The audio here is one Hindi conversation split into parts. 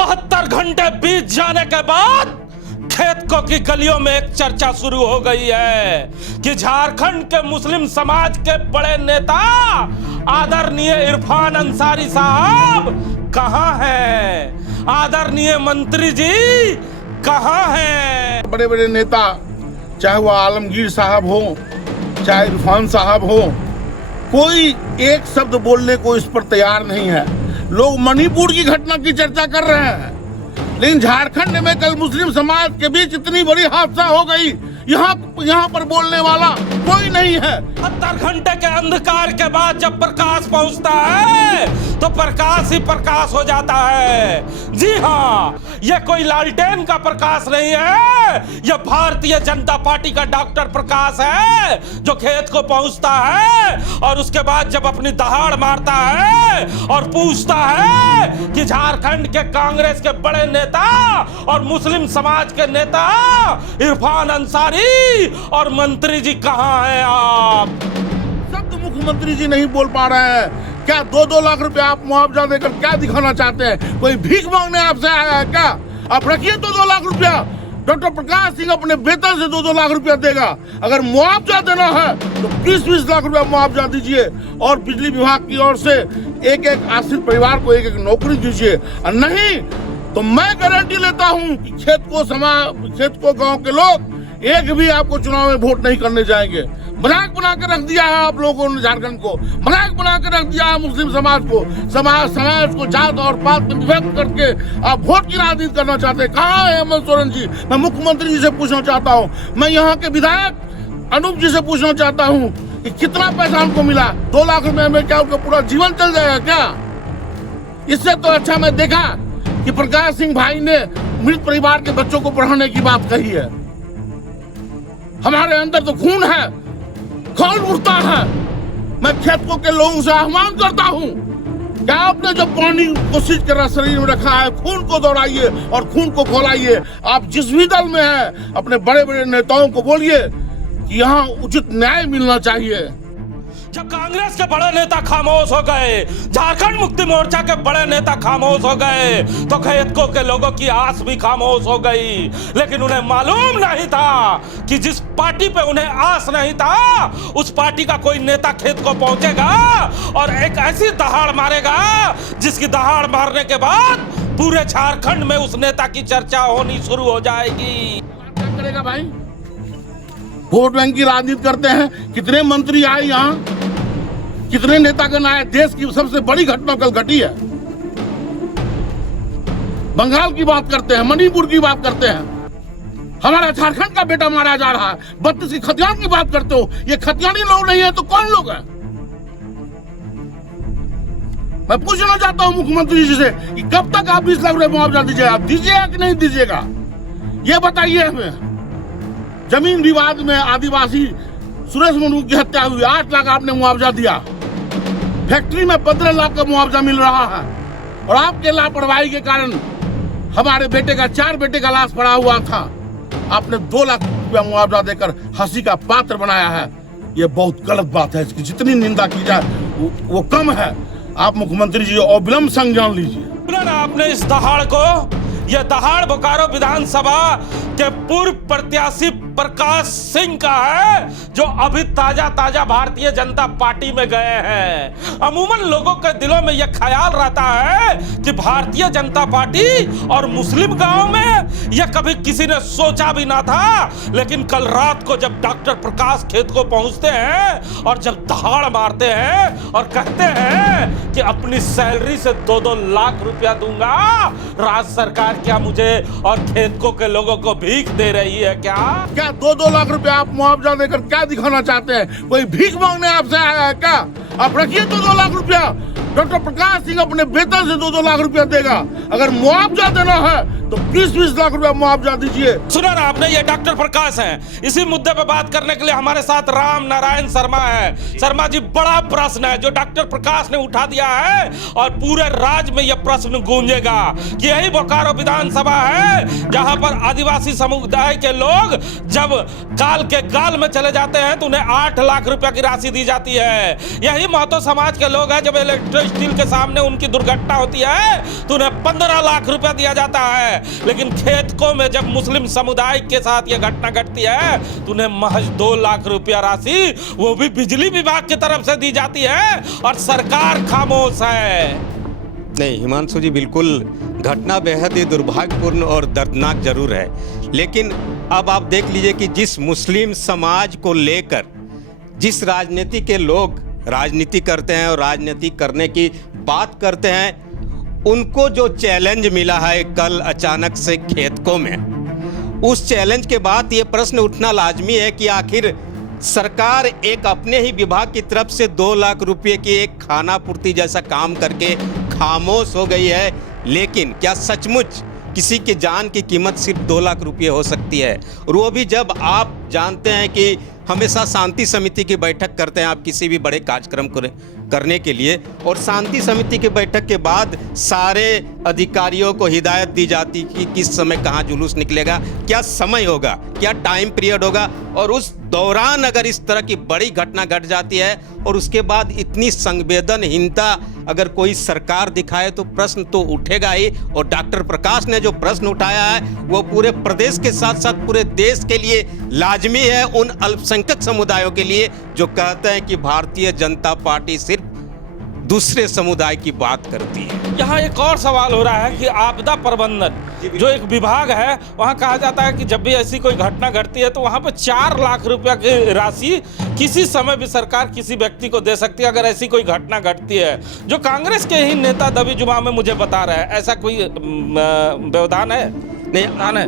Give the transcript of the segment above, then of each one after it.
72 घंटे बीत जाने के बाद खेतको की गलियों में एक चर्चा शुरू हो गई है कि झारखंड के मुस्लिम समाज के बड़े नेता आदरणीय इरफान अंसारी साहब कहां हैं? आदरणीय मंत्री जी कहां हैं? बड़े बड़े नेता, चाहे वो आलमगीर साहब हो, चाहे इरफान साहब हो, कोई एक शब्द बोलने को इस पर तैयार नहीं है। लोग मणिपुर की घटना की चर्चा कर रहे हैं, लेकिन झारखंड में कल मुस्लिम समाज के बीच इतनी बड़ी हादसा हो गई, यहाँ पर बोलने वाला कोई नहीं है। 70 घंटे के अंधकार के बाद जब प्रकाश पहुंचता है तो प्रकाश ही प्रकाश हो जाता है। जी हाँ, यह कोई लालटेन का प्रकाश नहीं है, यह भारतीय जनता पार्टी का डॉक्टर प्रकाश है जो खेत को पहुंचता है और उसके बाद जब अपनी दहाड़ मारता है और पूछता है कि झारखंड के कांग्रेस के बड़े नेता और मुस्लिम समाज के नेता इरफान अंसारी और मंत्री जी कहां हैं आप? शब्द मुख्यमंत्री जी नहीं बोल पा रहे हैं। क्या 2-2 लाख रुपया आप मुआवजा देकर क्या दिखाना चाहते हैं? कोई भीख मांगने आपसे आया है क्या? आप रखिए 2-2 लाख रुपया। डॉक्टर प्रकाश सिंह अपने वेतन से 2-2 लाख रुपया देगा। अगर मुआवजा देना है तो 20-20 लाख रुपया मुआवजा दीजिए और बिजली विभाग की ओर से एक आश्रित परिवार को एक नौकरी दीजिए। और नहीं तो मैं गारंटी लेता हूँ कि खेत को गाँव के लोग एक भी आपको चुनाव में वोट नहीं करने जाएंगे। मजाक बना के रख दिया है आप लोगों ने झारखंड को, मजाक बना के रख दिया है मुस्लिम समाज को, समाज को जात और पात में विभक्त करके आप वोट की राजनीति करना चाहते हैं। कहाँ है हेमंत सोरेन जी? मैं मुख्यमंत्री जी से पूछना चाहता हूँ, मैं यहाँ के विधायक अनूप जी से पूछना चाहता हूँ कि कितना पैसा उनको मिला? 2 लाख रुपए में क्या उनका पूरा जीवन चल जाएगा क्या? इससे तो अच्छा मैं देखा कि प्रकाश सिंह भाई ने मृत परिवार के बच्चों को पढ़ाने की बात कही है। हमारे अंदर तो खून है, कौन उठता है। मैं खेतों के लोगों से आह्वान करता हूँ क्या आपने जो पानी को सींच कर शरीर में रखा है, खून को दौड़ाइए और खून को खोलाइए। आप जिस भी दल में हैं अपने बड़े बड़े नेताओं को बोलिए कि यहाँ उचित न्याय मिलना चाहिए। जब कांग्रेस के बड़े नेता खामोश हो गए, झारखंड मुक्ति मोर्चा के बड़े नेता खामोश हो गए, तो खेतको के लोगों की आस भी खामोश हो गई। लेकिन उन्हें मालूम नहीं था कि जिस पार्टी पे उन्हें आस नहीं था उस पार्टी का कोई नेता खेत को पहुंचेगा और एक ऐसी दहाड़ मारेगा जिसकी दहाड़ मारने के बाद पूरे झारखंड में उस नेता की चर्चा होनी शुरू हो जाएगी। क्या करेगा भाई? वोट बैंक की राजनीति करते हैं। कितने मंत्री आए यहाँ, कितने नेतागण आए? देश की सबसे बड़ी घटना कल घटी है। बंगाल की बात करते हैं, मणिपुर की बात करते हैं, हमारा झारखंड का बेटा मारा जा रहा है। 32 की खतियान की बात करते हो, ये खतियानी लोग नहीं है तो कौन लोग हैं? मैं पूछना चाहता हूं मुख्यमंत्री जी से कि कब तक आप 20 लाख रुपए मुआवजा दीजिएगा? दीजिएगा कि नहीं दीजिएगा, ये बताइए हमें। जमीन विवाद में आदिवासी सुरेश मुर्मू की हत्या हुई, 8 लाख आपने मुआवजा दिया। फैक्ट्री में 15 लाख का मुआवजा मिल रहा है और आपके लापरवाही के कारण हमारे बेटे का 4 बेटे का लाश पड़ा हुआ था, आपने 2 लाख रुपया मुआवजा देकर हंसी का पात्र बनाया है। ये बहुत गलत बात है, इसकी जितनी निंदा की जाए वो कम है। आप मुख्यमंत्री जी अविलंब संज्ञान लीजिए। आपने इस दहाड़ को, यह दहाड़ बोकारो विधानसभा के पूर्व प्रत्याशी प्रकाश सिंह का है जो अभी ताजा भारतीय जनता पार्टी में गए हैं। अमूमन लोगों के दिलों में यह ख्याल रहता है कि भारतीय जनता पार्टी और मुस्लिम गांव में यह कभी किसी ने सोचा भी ना था। लेकिन कल रात को जब डॉक्टर प्रकाश खेत को पहुंचते हैं और जब दहाड़ मारते हैं और कहते हैं कि अपनी सैलरी से 2-2 लाख रुपया दूंगा, राज्य सरकार क्या मुझे और खेतको के लोगों को भीख दे रही है क्या? 2-2 लाख रुपया आप मुआवजा देकर क्या दिखाना चाहते हैं? कोई भीख मांगने आपसे आया है क्या? आप रखिए 2-2 लाख रुपया। डॉक्टर प्रकाश सिंह अपने वेतन से 2-2 लाख रुपया देगा। अगर मुआवजा देना है तो 20-20 लाख रुपया मुआवजा दीजिए। सुना ना आपने, ये डॉक्टर प्रकाश हैं। इसी मुद्दे पे बात करने के लिए हमारे साथ राम नारायण शर्मा है। शर्मा जी, बड़ा प्रश्न है जो डॉक्टर प्रकाश ने उठा दिया है और पूरे राज्य में यह प्रश्न गूंजेगा कि यही बोकारो विधानसभा है जहां पर आदिवासी समुदाय के लोग जब काल के गाल में चले जाते हैं तो उन्हें 8 लाख रुपया की राशि दी जाती है। यही महतो समाज के लोग हैं जब इलेक्ट्रिक जीरो स्टील के सामने उनकी दुर्घटना होती है तो उन्हें 15 लाख रुपया दिया जाता है, लेकिन खेतको में जब मुस्लिम समुदाय के साथ यह घटना घटती है तो उन्हें महज 2 लाख रुपया राशि वो भी बिजली विभाग की तरफ से दी जाती है और सरकार खामोश है। नहीं हिमांशु जी, बिल्कुल घटना बेहद ही दुर्भाग्यपूर्ण और दर्दनाक जरूर है, लेकिन अब आप देख लीजिए कि जिस मुस्लिम समाज को लेकर जिस राजनीति के लोग राजनीति करते हैं और राजनीति करने की बात करते हैं, उनको जो चैलेंज मिला है कल अचानक से खेतको में, उस चैलेंज के बाद ये प्रश्न उठना लाजमी है कि आखिर सरकार एक अपने ही विभाग की तरफ से 2 लाख रुपए की एक खाना पूर्ति जैसा काम करके खामोश हो गई है, लेकिन क्या सचमुच किसी की जान की कीमत सिर्फ 2 लाख रुपए हो सकती है? और वो भी जब आप जानते हैं कि हमेशा शांति समिति की बैठक करते हैं आप किसी भी बड़े कार्यक्रम करने के लिए, और शांति समिति की बैठक के बाद सारे अधिकारियों को हिदायत दी जाती कि किस समय कहाँ जुलूस निकलेगा, क्या समय होगा, क्या टाइम पीरियड होगा, और उस दौरान अगर इस तरह की बड़ी घटना घट जाती है और उसके बाद इतनी संवेदनहीनता अगर कोई सरकार दिखाए तो प्रश्न तो उठेगा ही। और डॉक्टर प्रकाश ने जो प्रश्न उठाया है वो पूरे प्रदेश के साथ साथ पूरे देश के लिए लाजमी है, उन अल्पसंख्यक समुदायों के लिए जो कहते हैं कि भारतीय जनता पार्टी सिर्फ दूसरे समुदाय की बात करती है। यहाँ एक और सवाल हो रहा है कि आपदा प्रबंधन जो एक विभाग है, वहाँ कहा जाता है कि जब भी ऐसी कोई घटना घटती है तो वहाँ पे 4 लाख रुपया की राशि किसी समय भी सरकार किसी व्यक्ति को दे सकती है अगर ऐसी कोई घटना घटती है, जो कांग्रेस के ही नेता दबी जुबान में मुझे बता रहे हैं। ऐसा कोई व्यवधान है? नहीं,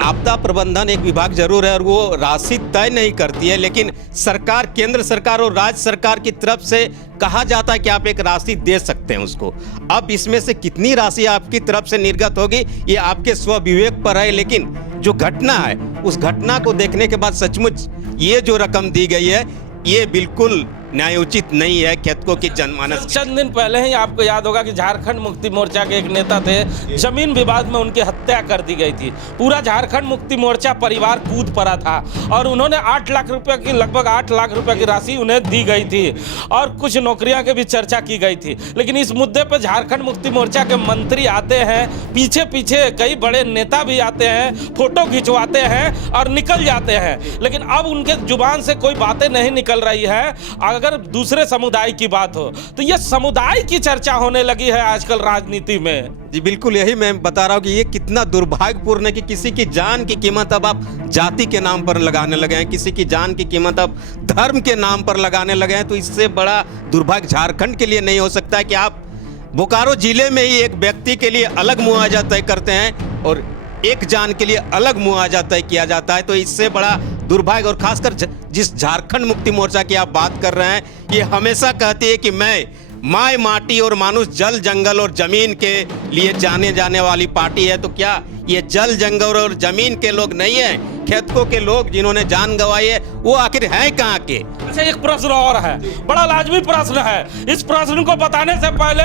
आपदा प्रबंधन एक विभाग जरूर है और वो राशि तय नहीं करती है, लेकिन सरकार, केंद्र सरकार और राज्य सरकार की तरफ से कहा जाता है कि आप एक राशि दे सकते हैं उसको। अब इसमें से कितनी राशि आपकी तरफ से निर्गत होगी ये आपके स्वविवेक पर है, लेकिन जो घटना है उस घटना को देखने के बाद सचमुच ये जो रकम दी गई है ये बिल्कुल न्यायोचित नहीं है खेतको की जनमानस। चंद दिन पहले ही आपको याद होगा कि झारखंड मुक्ति मोर्चा के एक नेता थे, जमीन विवाद में उनकी हत्या कर दी गई थी। पूरा झारखंड मुक्ति मोर्चा परिवार कूद पड़ा था और उन्होंने 8 लाख रुपए की, लगभग 8 लाख रुपए की राशि उन्हें दी गई थी और कुछ नौकरियां की भी चर्चा की गई थी। लेकिन इस मुद्दे पर झारखंड मुक्ति मोर्चा के मंत्री आते हैं, पीछे पीछे कई बड़े नेता भी आते हैं, फोटो खिंचवाते हैं और निकल जाते हैं, लेकिन अब उनके जुबान से कोई बातें नहीं निकल रही है। अगर दूसरे समुदाय की बात हो तो यह समुदाय की चर्चा होने लगी है आजकल राजनीति में। जी बिल्कुल, यही मैं बता रहा हूँ कि ये कितना दुर्भाग्यपूर्ण है कि किसी की जान की कीमत अब आप जाति के नाम पर लगाने लगे हैं, किसी की जान की कीमत अब धर्म के नाम पर लगाने लगे हैं। तो इससे बड़ा दुर्भाग्य झारखंड के लिए नहीं हो सकता है कि आप बोकारो जिले में ही एक व्यक्ति के लिए अलग मुआवजा तय करते हैं और एक जान के लिए अलग मुआवजा तय किया जाता है। तो इससे बड़ा दुर्भाग्य, और खासकर जिस झारखंड मुक्ति मोर्चा की आप बात कर रहे हैं, ये हमेशा कहती है कि मैं माय माटी और मानुष जल जंगल और जमीन के लिए जाने जाने वाली पार्टी है। तो क्या ये जल जंगल और जमीन के लोग नहीं है? खेतको के लोग जिन्होंने जान गंवाई है वो आखिर हैं कहाँ के? अच्छा, एक प्रश्न और है, बड़ा लाजमी प्रश्न है। इस प्रश्न को बताने से पहले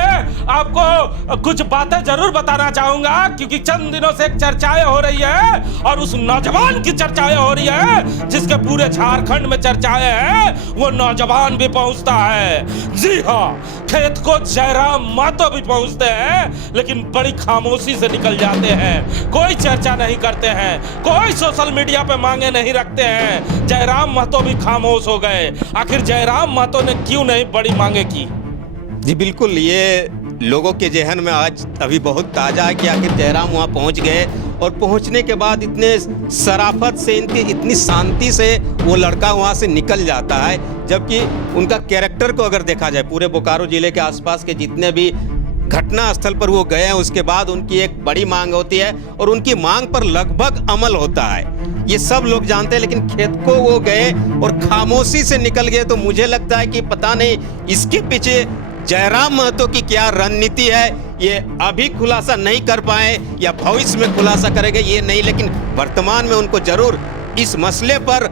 आपको कुछ बातें जरूर बताना चाहूंगा, क्योंकि चंद दिनों से एक चर्चाएं हो रही है और उस नौजवान की चर्चाएं हो रही है जिसके पूरे झारखंड में चर्चाएं हैं, वो नौजवान भी पहुंचता है। जी हाँ, खेतको जयराम महतो भी पहुंचते हैं, लेकिन बड़ी खामोशी से निकल जाते हैं। कोई चर्चा नहीं करते हैं, कोई सोशल मीडिया पे मांगे नहीं रखते हैं। जयराम महतो भी खामोश हो गए। आखिर जयराम महतो ने क्यों नहीं बड़ी मांगे की? जी बिल्कुल, ये लोगों के जहन में आज अभी बहुत ताज़ा है कि आखिर जयराम वहाँ पहुँच गए और पहुँचने के बाद इतने शराफत से, इतनी शांति से वो लड़का वहाँ से निकल जाता है। जबकि उनका कैरेक्टर को अगर देखा जाए, पूरे बोकारो जिले के आसपास के जितने भी घटना स्थल पर वो गए हैं उसके बाद उनकी एक बड़ी मांग होती है और उनकी मांग पर लगभग अमल होता है। ये सब लोग जानते हैं, लेकिन खेतको वो गए और खामोशी से निकल गए। तो मुझे लगता है कि पता नहीं इसके पीछे जयराम महतो की क्या रणनीति है, ये अभी खुलासा नहीं कर पाए या भविष्य में खुलासा करेंगे ये नहीं, लेकिन वर्तमान में उनको जरूर इस मसले पर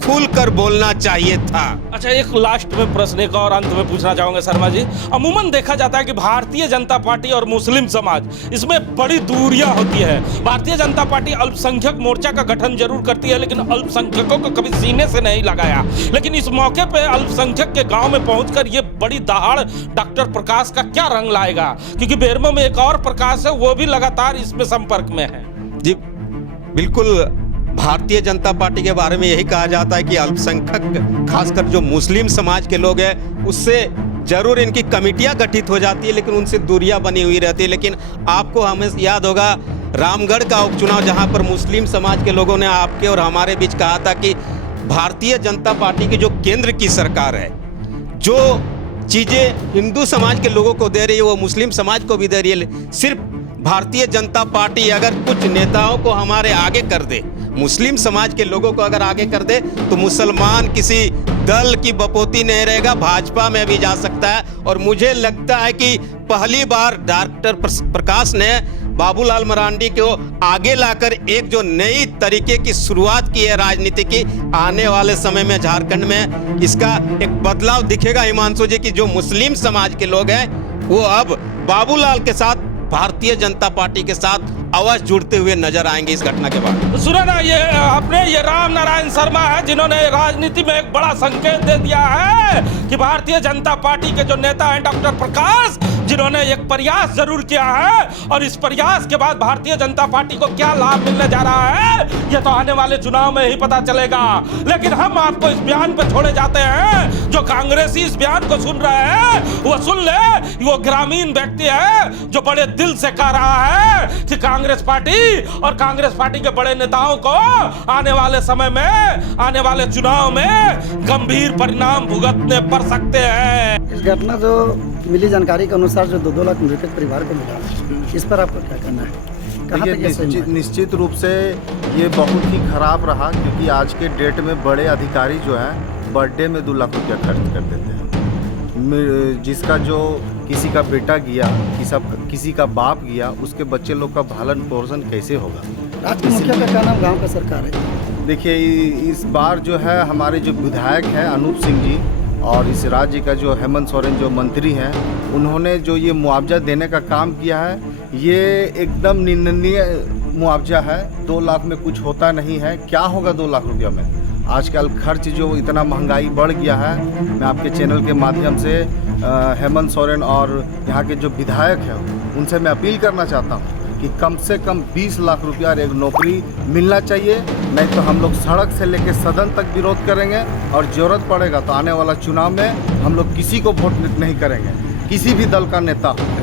खुलकर बोलना चाहिए था। अच्छा, एक लास्ट में प्रश्न एक और अंत में पूछना चाहूंगा शर्मा जी। अमूमन देखा जाता है कि भारतीय जनता पार्टी और मुस्लिम समाज इसमें बड़ी दूरियां होती है। भारतीय जनता पार्टी अल्पसंख्यक मोर्चा का गठन जरूर करती है, लेकिन अल्पसंख्यकों को कभी सीने से नहीं लगाया। लेकिन इस मौके पे अल्पसंख्यक के गांव में पहुंचकर ये बड़ी दहाड़ डॉक्टर प्रकाश का क्या रंग लाएगा, क्योंकि बेरमो में एक और प्रकाश है, वो भी लगातार इसमें संपर्क में है। जी बिल्कुल, भारतीय जनता पार्टी के बारे में यही कहा जाता है कि अल्पसंख्यक, खासकर जो मुस्लिम समाज के लोग हैं, उससे जरूर इनकी कमेटियां गठित हो जाती है, लेकिन उनसे दूरियां बनी हुई रहती है। लेकिन आपको हमें याद होगा रामगढ़ का उपचुनाव, जहां पर मुस्लिम समाज के लोगों ने आपके और हमारे बीच कहा था कि भारतीय जनता पार्टी की जो केंद्र की सरकार है, जो चीज़ें हिंदू समाज के लोगों को दे रही है वो मुस्लिम समाज को भी दे रही है। सिर्फ भारतीय जनता पार्टी अगर कुछ नेताओं को हमारे आगे कर दे, मुस्लिम समाज के लोगों को अगर आगे कर दे, तो मुसलमान किसी दल की बपोती नहीं रहेगा, भाजपा में भी जा सकता है। और मुझे लगता है कि पहली बार डॉक्टर प्रकाश ने बाबूलाल मरांडी को आगे लाकर एक जो नई तरीके की शुरुआत की है राजनीति की, आने वाले समय में झारखंड में इसका एक बदलाव दिखेगा हिमांशु जी, की जो मुस्लिम समाज के लोग हैं वो अब बाबूलाल के साथ, भारतीय जनता पार्टी के साथ अवश्य जुड़ते हुए नजर आएंगे इस घटना के बाद। सुना ना, ये आपने, ये राम नारायण शर्मा है जिन्होंने राजनीति में एक बड़ा संकेत दे दिया है कि भारतीय जनता पार्टी के जो नेता हैं डॉक्टर प्रकाश, जिन्होंने एक प्रयास जरूर किया है, और इस प्रयास के बाद भारतीय जनता पार्टी को क्या लाभ मिलने जा रहा है ये तो आने वाले चुनाव में ही पता चलेगा। लेकिन हम आपको इस बयान पे छोड़े जाते हैं। जो कांग्रेसी इस बयान को सुन रहे हैं वो सुन ले, वो ग्रामीण व्यक्ति है जो बड़े दिल से कह रहा है कि कांग्रेस पार्टी और कांग्रेस पार्टी के बड़े नेताओं को आने वाले समय में, आने वाले चुनाव में गंभीर परिणाम भुगतने पड़ सकते हैं। इस घटना जो मिली जानकारी के अनुसार जो 2-2 लाख मृतक परिवार को मिला, इस पर आपका क्या कहना है? कहाँ तक ये सही है? निश्चित रूप से ये बहुत ही खराब रहा, क्योंकि आज के डेट में बड़े अधिकारी जो हैं बर्थडे में 2 लाख रुपया खर्च कर देते हैं। जिसका जो किसी का बेटा गया, किसी का बाप गया, उसके बच्चे लोग का भरण पोषण कैसे होगा? राज्य के मुखिया का क्या नाम, गाँव का सरकार है? देखिए, इस बार जो है हमारे जो विधायक हैं अनूप सिंह जी, और इस राज्य का जो हेमंत सोरेन जो मंत्री हैं, उन्होंने जो ये मुआवजा देने का काम किया है, ये एकदम निंदनीय मुआवजा है। 2 लाख में कुछ होता नहीं है। क्या होगा 2 लाख रुपया में? आजकल खर्च जो इतना महंगाई बढ़ गया है। मैं आपके चैनल के माध्यम से हेमंत सोरेन और यहाँ के जो विधायक हैं उनसे मैं अपील करना चाहता हूँ कि कम से कम 20 लाख रुपया एक नौकरी मिलना चाहिए, नहीं तो हम लोग सड़क से लेकर सदन तक विरोध करेंगे, और ज़रूरत पड़ेगा तो आने वाला चुनाव में हम लोग किसी को वोट नहीं करेंगे, किसी भी दल का नेता हो।